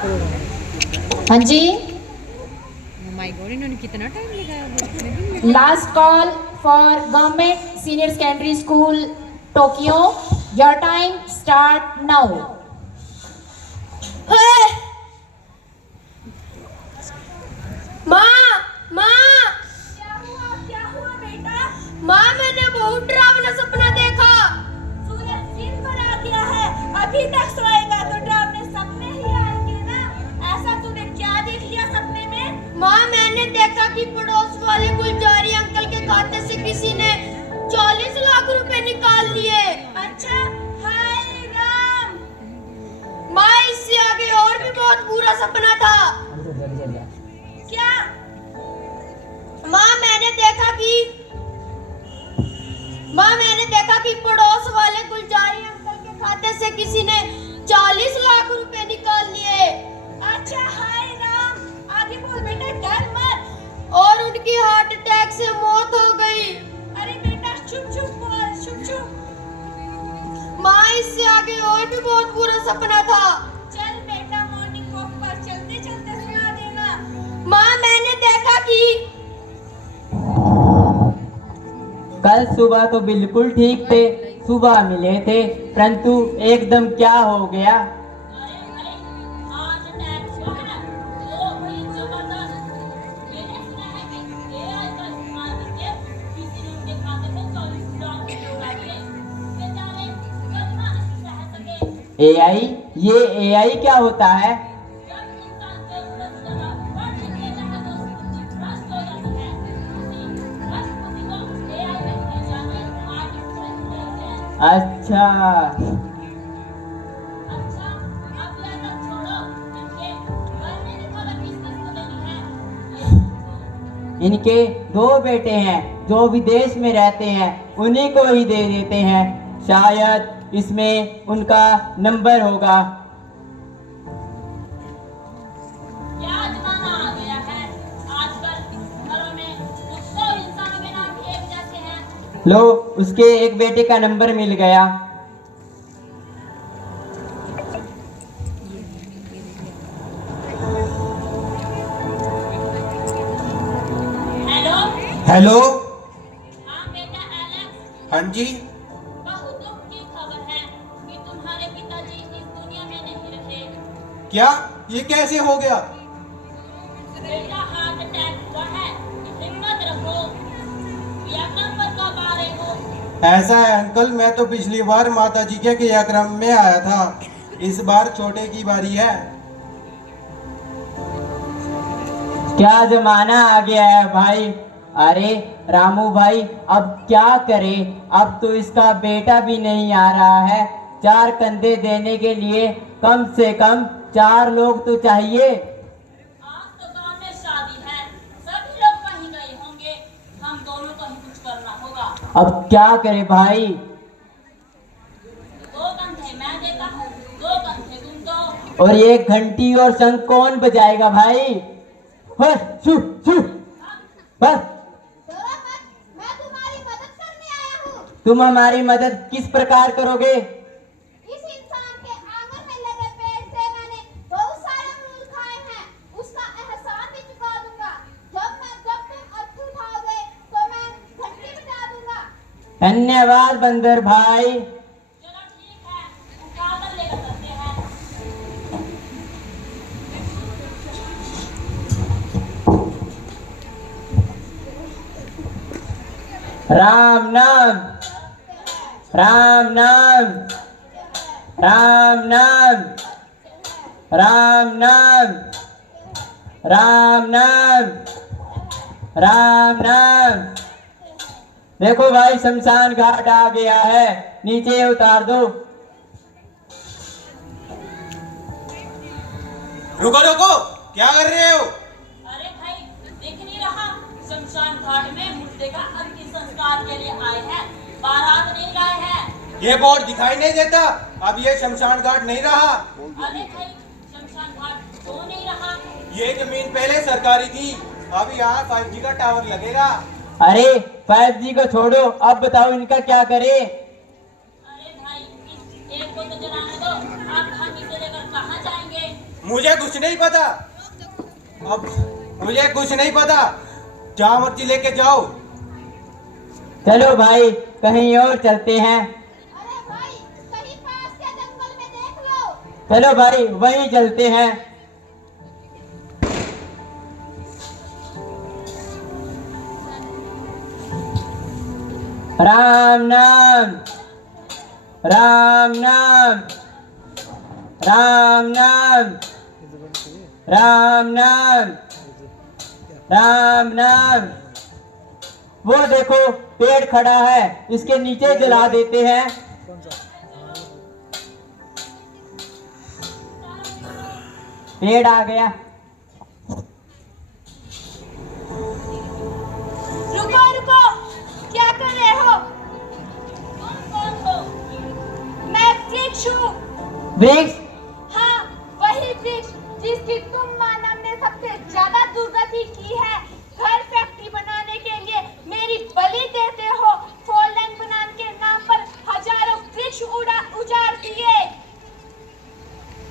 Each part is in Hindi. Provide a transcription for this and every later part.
हाँ जी, माय गॉड, इन्होंने कितना टाइम लगाया। Last call for government senior secondary school Tokyo. Your time start now. माँ, माँ, क्या हुआ बेटा? माँ, मैंने बहुत डरावना सपना देखा। सूरज दिन बना दिया है, अभी तक सोएगा तो डरावने सपने ही आएंगे ना। ऐसा तूने क्या देख लिया सपने में? माँ, मैंने देखा कि पड़ोस वाले गुलजारी अंकल के खाते से किसी ने 40 लाख रुपए निकाल लिए। अच्छा, हाय राम। माँ, इससे आगे और भी बहुत बुरा सपना था। क्या? माँ, मैंने देखा कि पड़ोस वाले गुलजारी अंकल के खाते से किसी ने 40 लाख रुपए निकाल लिए। अच्छा, हाय राम। आगे बोल बेटा, डर मत। और उनकी हार्ट अटैक से मौत हो गई। अरे बेटा, चुप चुप बोल, चुप चुप। माँ, इससे आगे और भी बहुत बुरा सपना था। चल बेटा, मॉर्निंग वॉक पर चलते चलते सुना देना। माँ, मैंने देखा कि कल सुबह तो बिल्कुल ठीक थे, सुबह मिले थे, परंतु एकदम क्या हो गया? हार्ट अटैक हुआ है। ओ भाई जबरदस्त। मैंने सुना है कि एआई का इस्तेमाल करके किसी ने उनके खाते से 40 लाख रुपए उड़ा दिए। बेचारे कितना सह सके। एआई? ये एआई क्या होता है? जब इंसान जरूरत से ज्यादा बढ़ लेता है तो उसकी बुद्धि भ्रष्ट हो जाती है। उसी भ्रष्ट बुद्धि को एआई में इंग्लिश में आर्टिफिशियल इंटेलिजेंस। अच्छा, अच्छा, अब यह सब छोड़ो। इनके घर में निकलो, किस-किस को लेनी है? ये देखो। इनके 2 बेटे हैं जो विदेश में रहते हैं, उन्हीं को ही दे देते हैं, शायद इसमें उनका नंबर होगा। क्या जमाना आ गया है। आजकल घरों में कुत्तों और इंसानों के नाम भी एक जैसे हैं। लो, उसके एक बेटे का नंबर मिल गया। हेलो। हेलो। हाँ बेटा एलेक्स, हाँ जी। बहुत दुख की खबर है कि तुम्हारे पिताजी इस दुनिया में नहीं रहे। क्या? ये कैसे हो गया? बेटा, हार्ट अटैक हुआ है। हिम्मत रखो। व्याक्रम पर कब आ रहे हो? ऐसा है अंकल, मैं तो पिछली बार माता जी के क्रियाक्रम में आया था, इस बार छोटे की बारी है। क्या जमाना आ गया है भाई। अरे रामू भाई, अब क्या करे? अब तो इसका बेटा भी नहीं आ रहा है। 4 कंधे देने के लिए कम से कम 4 लोग तो चाहिए। आज तो गांव में शादी है, सभी लोग वहीं गए होंगे। हम दोनों को ही कुछ करना होगा। अब क्या करे भाई? 2 कंधे मैं देता हूँ, 2 कंधे तुम दो। और ये घंटी और शंख कौन बजाएगा भाई? बस शू शू बस। डरो मत, मैं तुम्हारी मदद करने आया हूँ। तुम हमारी मदद किस प्रकार करोगे? इस इंसान के आंगन में लगे पेड़ से मैंने बहुत सारे अमरूद खाए हैं, उसका एहसान भी चुका दूंगा। जब तुम अर्थी उठाओगे तो मैं घंटी बजा दूंगा। धन्यवाद बंदर भाई। चलो ठीक है, उठाकर लेकर चलते हैं। राम नाम, राम नाम, राम नाम, राम नाम, राम नाम, राम नाम। देखो भाई, शमशान घाट आ गया है, नीचे उतार दो। रुको रुको, क्या कर रहे हो? अरे भाई, दिख नहीं रहा? शमशान घाट में मुर्दे का अंतिम संस्कार के लिए आए हैं, बारात नहीं लाए हैं। ये बोर्ड दिखाई नहीं देता? अब ये शमशान घाट नहीं रहा। अरे भाई, शमशान घाट क्यों नहीं रहा? ये जमीन पहले सरकारी थी, अब यहाँ 5G का टावर लगेगा। अरे 5G को छोड़ो, अब बताओ इनका क्या करे? अरे भाई, इस एक को तो जलाने दो। आप हम इसे लेकर कहाँ जाएंगे? मुझे कुछ नहीं पता। अब मुझे कुछ नहीं पता। जहाँ मर्जी लेके जाओ। चलो भाई कहीं और चलते हैं। अरे भाई कहीं पास के जंगल में देख लो। चलो भाई वहीं चलते हैं। राम नाम, राम नाम, राम नाम, राम नाम, राम नाम। वो देखो पेड़ खड़ा है, इसके नीचे जला देते हैं। पेड़ आ गया। रुको रुको, क्या कर रहे हो? कौन हो? मैं वृक्ष हूँ। वृक्ष? हाँ वही वृक्ष जिसकी तुम मानव ने सबसे ज्यादा दुर्गति की है। घर फैक्ट्री बनाने के लिए मेरी बलि देते हो। फोर लाइन बनाने के नाम पर हजारों वृक्ष उजाड़ दिए।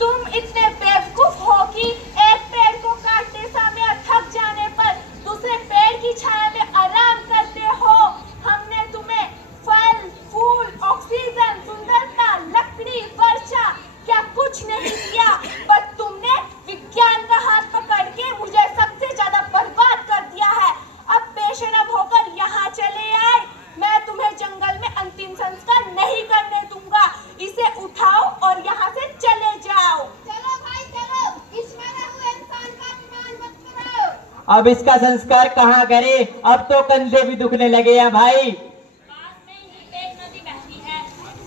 तुम इतने बेवकूफ हो कि एक पेड़ को काटने समय थक जाने पर दूसरे पेड़ की छाया में आराम करते हो। हमने तुम्हें फल, फूल, ऑक्सीजन, सुंदरता, लकड़ी, वर्षा क्या कुछ नहीं दिया, पर तुमने विज्ञान का हाथ पकड़ के मुझे सबसे ज्यादा बर्बाद कर दिया है। अब बेशरम होकर यहाँ चले आए। मैं तुम्हें जंगल में अंतिम संस्कार नहीं करने दूंगा। इसे उठाओ और यहाँ से चले जाओ। चलो भाई चलो, इस मरे हुए इंसान का अपमान मत करो। अब इसका संस्कार कहाँ करें? अब तो कंधे भी दुखने लगे हैं भाई। पास में ही एक नदी बहती है,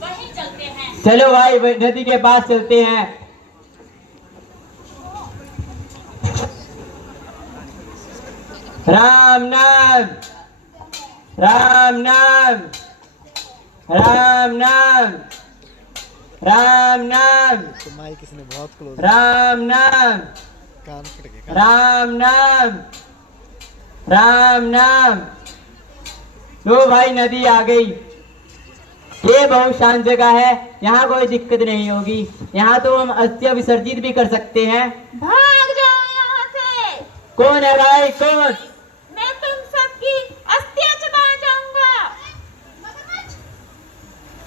वहीं चलते हैं। चलो भाई नदी के पास चलते हैं। राम नाम, राम नाम, राम नाम, राम नाम, तो माइक इसने बहुत क्लोज राम नाम, कान फट गए। राम नाम, राम नाम। लो भाई नदी आ गई। ये बहुत शांत जगह है, यहाँ कोई दिक्कत नहीं होगी। यहाँ तो हम अस्थियां विसर्जित भी कर सकते हैं। भाग जाओ यहाँ से। कौन है भाई कौन? मैं तुम सबकी अस्थियां चबा जाऊंगा।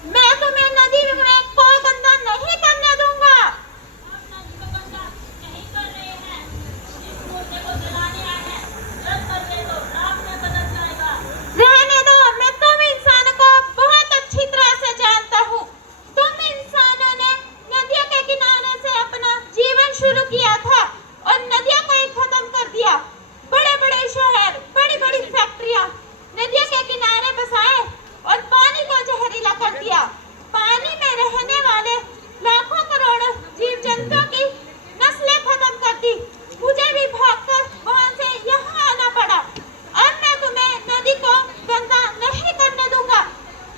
मैं तुम्हें नदी में कोई गंदा नहीं करने दूंगा। रहने दो, मैं तुम इंसानों को बहुत अच्छी तरह से जानता हूँ। तुम इंसानों ने नदियों के किनारे से अपना जीवन शुरू किया था और नदियों को ही खत्म कर दिया। बड़े बड़े शहर, बड़ी बड़ी फैक्ट्रियाँ नदियों के किनारे बसाए और पानी को जहरीला कर दिया। पानी में रहने वाले लाखों करोड़ों जीव जंतुओं की नस्लें खत्म कर दी। मुझे भी भागकर वहाँ से यहाँ आना पड़ा। अब मैं तुम्हें नदी को गंदा नहीं करने दूंगा।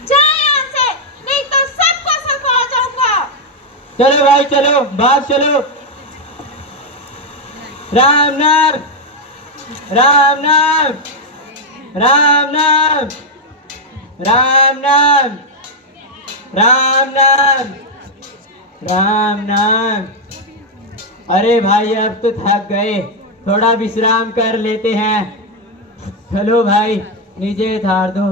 जाओ यहाँ से, नहीं तो सबको सफा जाऊंगा। चलो भाई चलो, भाग चलो। राम नाम, राम नाम, राम नाम, राम नाम, राम नाम, राम नाम। अरे भाई अब तो थक गए, थोड़ा विश्राम कर लेते हैं। चलो भाई नीचे उतार दो।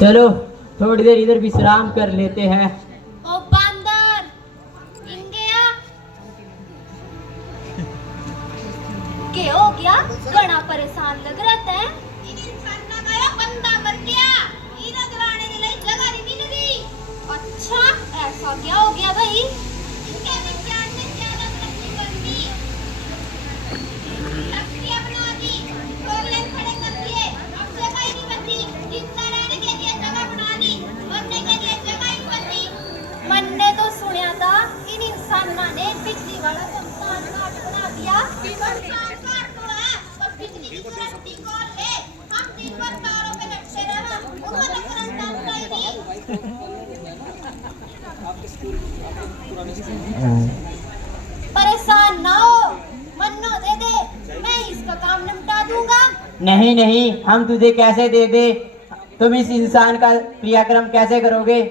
चलो थोड़ी देर इधर विश्राम कर लेते हैं। ओ बंदर, इंडिया के हो गया? घना परेशान लग रहा था। इन इंसान ना गया, बंदा मर गया। इधर दलाने के लिए जगह नहीं मिली। अच्छा ऐसा क्या हो गया भाई? इनके विज्ञान ने ज्यादा तरक्की कर दी, फैक्ट्रियां बना दी, टॉयलेट खड़े कर दिए। अब जगह ही नहीं बची। जिंदा रहने के लिए जगह बना दी, मरने के लिए जगह ही बची। मैंने तो सुना था इन इंसानों ने बिजली वाला शमशान घाट बना दिया। शमशान घाट तो है, पर बिजली की गारंटी कौन ले? हम दिन भर तारों पे लटके रहे, उनको तो करंट आता ही नहीं। परेशान ना हो, मन्नो दे दे, मैं इसका काम निपटा दूंगा। नहीं नहीं, हम तुझे कैसे दे दे? तुम इस इंसान का क्रियाक्रम कैसे करोगे?